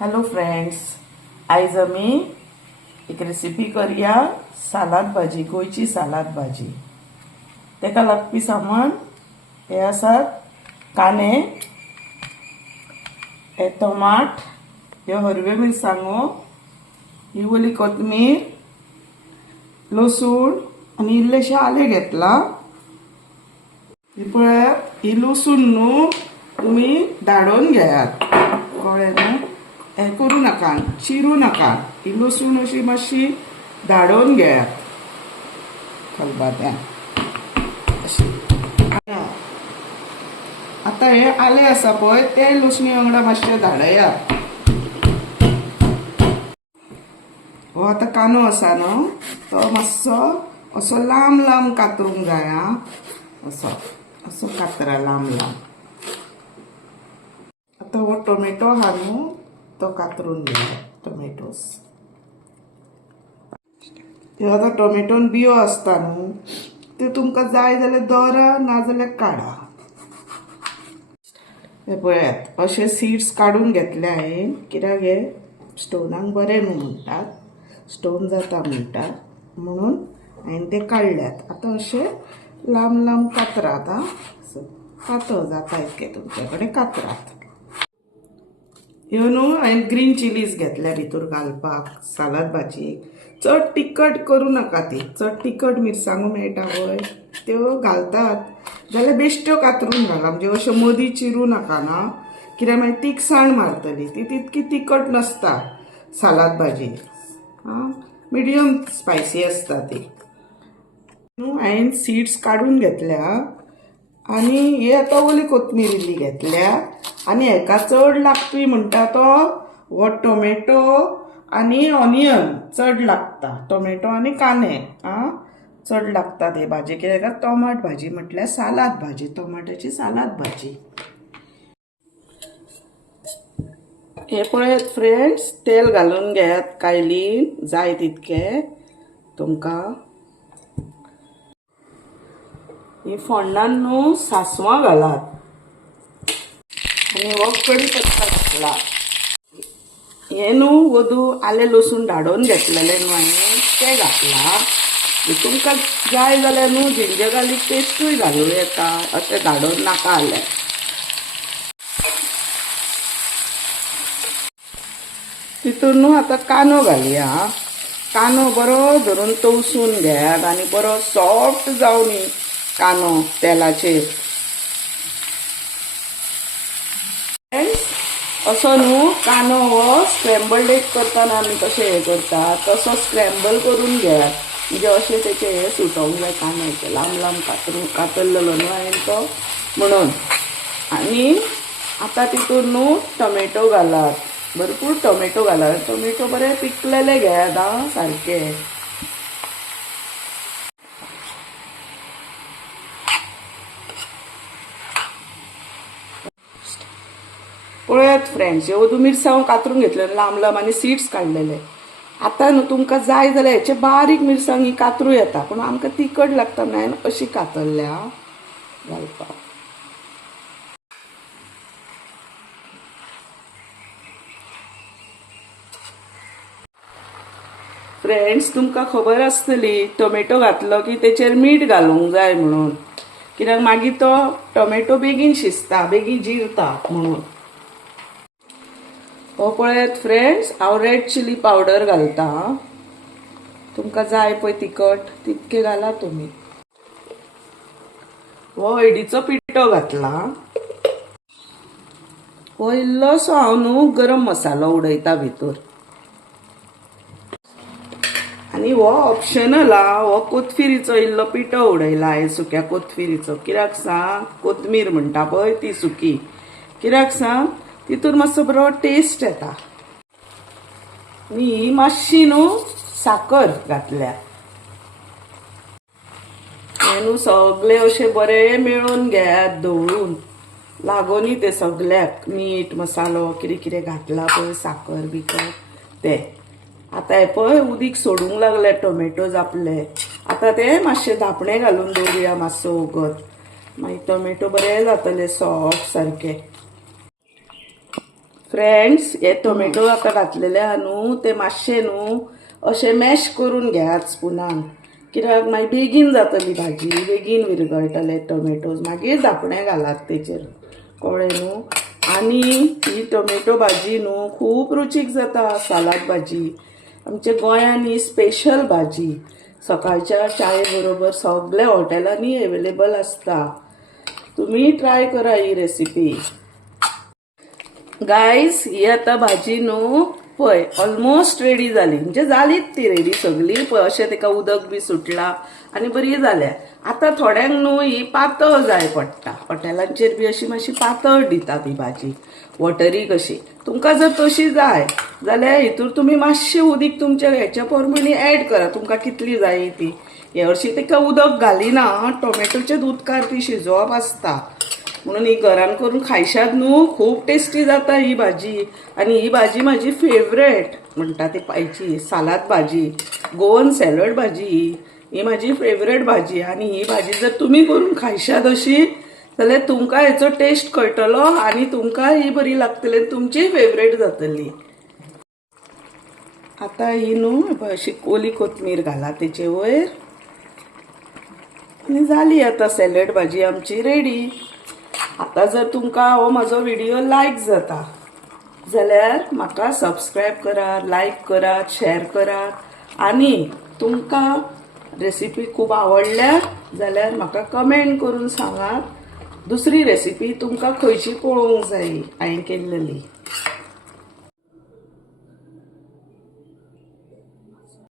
Hello friends, आयज आमी एक रेसिपी करूया सालाद भाजी, गोंयची सालाद भाजी. तेका लागपी सामान हे आसात कांदे, हे टमाट, ह्यो हरव्यो मिरसांगो, ही ओली कोथमीर, लसूण आनी इल्लेशे आले घेतला. ही पळयात, ही लसूण न्हू तुमी धाडोवन घेयात. कळ्ळें न्हू? हें करूं नाका, चिरूं नाका. ही लसूण अशी मातशी धाडोवन घेयात खलबत्यान अशी. आतां हे आले आसा पळय ते लसणी वांगडा मातशे धाडयात. हो आतां कांदो आसा न्हू, तो मातसो असो लांब लांब कातरूंक जाय. असो असो कातरा लांब लांब. आतां हो टोमॅटो आहा न्हू, तो कातरून घेया. टोमॅटोस ह्यो आतां टोमॅटोन बियो आसता न्हू, ते तुमकां जाय जाल्यार दवरा, नाजाल्यार काडा. हे पळयात, अशे सीड्स काडून घेतले हांवें, कित्याक हे स्टोनाक बरे न्हू म्हणटात, स्टोन जाता म्हणटात, म्हणून हांवें ते काडल्यात. आतां अशे लांब लांब कातरात. पातळ जाता इतके तुमचे कडेन कातरात. ह्यो न्हू हांवें ग्रीन चिलीज घेतल्या भितर घालपाक सालाद भाजयेक. चड तिखट करूं नाका. ती चड तिखट मिरसांगो मेळटा पळय त्यो घालतात जाल्यार बेश्ट्यो कातरून घाला, म्हणजे अश्यो मदीं चिरूं नाका ना, कित्याक मागीर तिखसाण मारतली. ती तितकी तिखट नसता सालाद भाजी. मिडियम स्पायसी आसता ती. हांवें सीड्स काडून घेतल्या आनी हे आतां ओली कोथमीर इल्ली घेतल्या. आनी हेका चड लागपी म्हणटा तो हो टोमॅटो आनी ऑनियन चड लागता. टोमॅटो आनी कांदे चड लागतात हे भाजी, कित्याक टोमाट भाजी म्हटल्यार सालाद भाजी, टोमाटाची सालाद भाजी. हे पळयात फ्रेंड्स, तेल घालून घेयात कायलीन जाय तितके तुमकां. ही फोण्णान न्हू सासवां घालात आनी हो कढीपत्ता घातला. हे न्हू वदू आले लसूण धाडोवन घेतलेले न्हू हांवें, ते घातला. तुमकां जाय जाल्यार न्हू जिंजर गार्लीक पेस्टूय घालूं येता, अशें धाडोवन नाका जाल्यार. तितून न्हू आतां कांदो घालया. कांदो बरो धरून तळसून घेयात आनी बरो सॉफ्ट जावन कांदो तेलाचेर. असो न्हू कांदो हो स्क्रॅम्बल्ड एग करतना आमी कशें हें करतात तसो स्क्रॅम्बल करून घेयात, म्हणजे अशें तेचे हे सुटोंक जाय कांद्याचे. लांब लांब कातरलेलो न्हू हांवें तो म्हणून. आनी आतां तितून न्हू टोमॅटो घालात, भरपूर टोमॅटो घालात. टोमॅटो बरे पिकलेले घेयात सारके. पळयात फ्रेंड्स, ह्यो वदू मिरसांगो कातरून घेतले लांब लांब आनी सीड्स काडलेले. आतां न्हू तुमकां जाय जाल्यार हेचे बारीक मिरसांगी कातरूं येता, पूण आमकां तिखट लागता म्हणून हांवें अशी कातरल्या घालपाक. फ्रेंड्स, तुमकां खबर आसतली टोमॅटो घातलो की तेचेर मीठ घालूंक जाय म्हणून, कित्याक मागीर तो टोमॅटो बेगीन शिजता, बेगीन जिरता म्हणून. हो पळयात फ्रेंड्स, हांव रेड चिली पावडर घालता. तुमकां जाय पळय तिखट तितके घाला तुमी. हो हळदीचो पिठो घातला. हो इल्लोसो हांव न्हू गरम मसालो उडयता भितर. आनी हो ऑप्शनल हो कोथमिरीचो इल्लो पिठो उडयला हांवें, सुक्या कोथमिरीचो. कित्याक सांग, कोथमीर म्हणटा पळय ती सुकी, कित्याक सांग तितून मातसो बरो टेस्ट येता. आनी ही मातशी न्हू साकर घातल्या. हे न्हू सगळे अशे बरे मेळून घेयात धवळून, लागोनी ते सगळ्याक मीठ मसालो कितें कितें घातला पळय, साकर बिकर ते. आतां हे पळय उदीक सोडूंक लागले टोमॅटोज आपले. आतां ते मातशे धापणे घालून दवरुया मातसो वगत, मागीर टोमॅटो बरे जातले सॉफ्ट सारके. फ्रेंड्स, हे टोमॅटो आता घातलेले आहा न्हू ते मातशे न्हू अशें मॅश करून घेयात स्पुनान, कित्याक मागीर बेगीन जातली भाजी, बेगीन विरगळटले टोमॅटोज, मागीर धापणे घालात तेचेर, कळ्ळें न्हू. आनी ही टोमॅटो भाजी न्हू खूब रुचीक जाता, सालाद भाजी आमच्या गोंयांत ही स्पेशल भाजी, सकाळच्या चाये बरोबर सगळ्या हॉटेलांनी अवेलेबल आसता. तुम्ही ट्राय करा ही रेसिपी. गायज, ही आता भाजी न्हू पळय ऑलमोस्ट रेडी जाली, म्हणजे जालीच ती रेडी सगळी पळय, अशें तेका उदक बी सुटला आनी बरी जाल्या. आतां थोड्यांक न्हू ही पातळ जाय पडटा, हॉटेलांचेर बी अशी मातशी पातळ दितात ही भाजी, वॉटरी कशी. तुमकां जर तशी जाय जाल्यार हितूर तुमी मातशें उदीक तुमच्या हेच्या प्रमाणे ऍड करा, तुमकां कितली जाय ती. हे हरशी तेका उदक घालिना, टोमॅटोचेच उदकार ती शिजोवप आसता. म्हणून ही घरान करून खायशात न्हू खूब टेस्टी जाता ही भाजी. आणि ही भाजी माझी फेवरेट म्हणटा ती पायची सालाद भाजी, गोवन सॅलड भाजी ही माझी फेवरेट भाजी. आणि ही भाजी जर तुम्ही करून खायशात अशी जाल्यार तुमकां हेचो टेस्ट कळटलो आणि तुमकां ही बरी लागतली, तुमची फेवरेट जातली. आता ही न्हू अशी ओली कोथमीर घाला तेचे वयर आणि जाली आता सॅलड भाजी आमची रेडी. आता जर तुमकां हो म्हजो व्हिडिओ लायक जाता जाल्यार म्हाका सबस्क्रायब करात, लायक करात, शेअर करात. आणि तुमकां रेसिपी खूब आवडल्या जाल्यार म्हाका कमेंट करून सांगात दुसरी रेसिपी तुमकां खंयची पळोवंक जाय हांवें केल्लेली.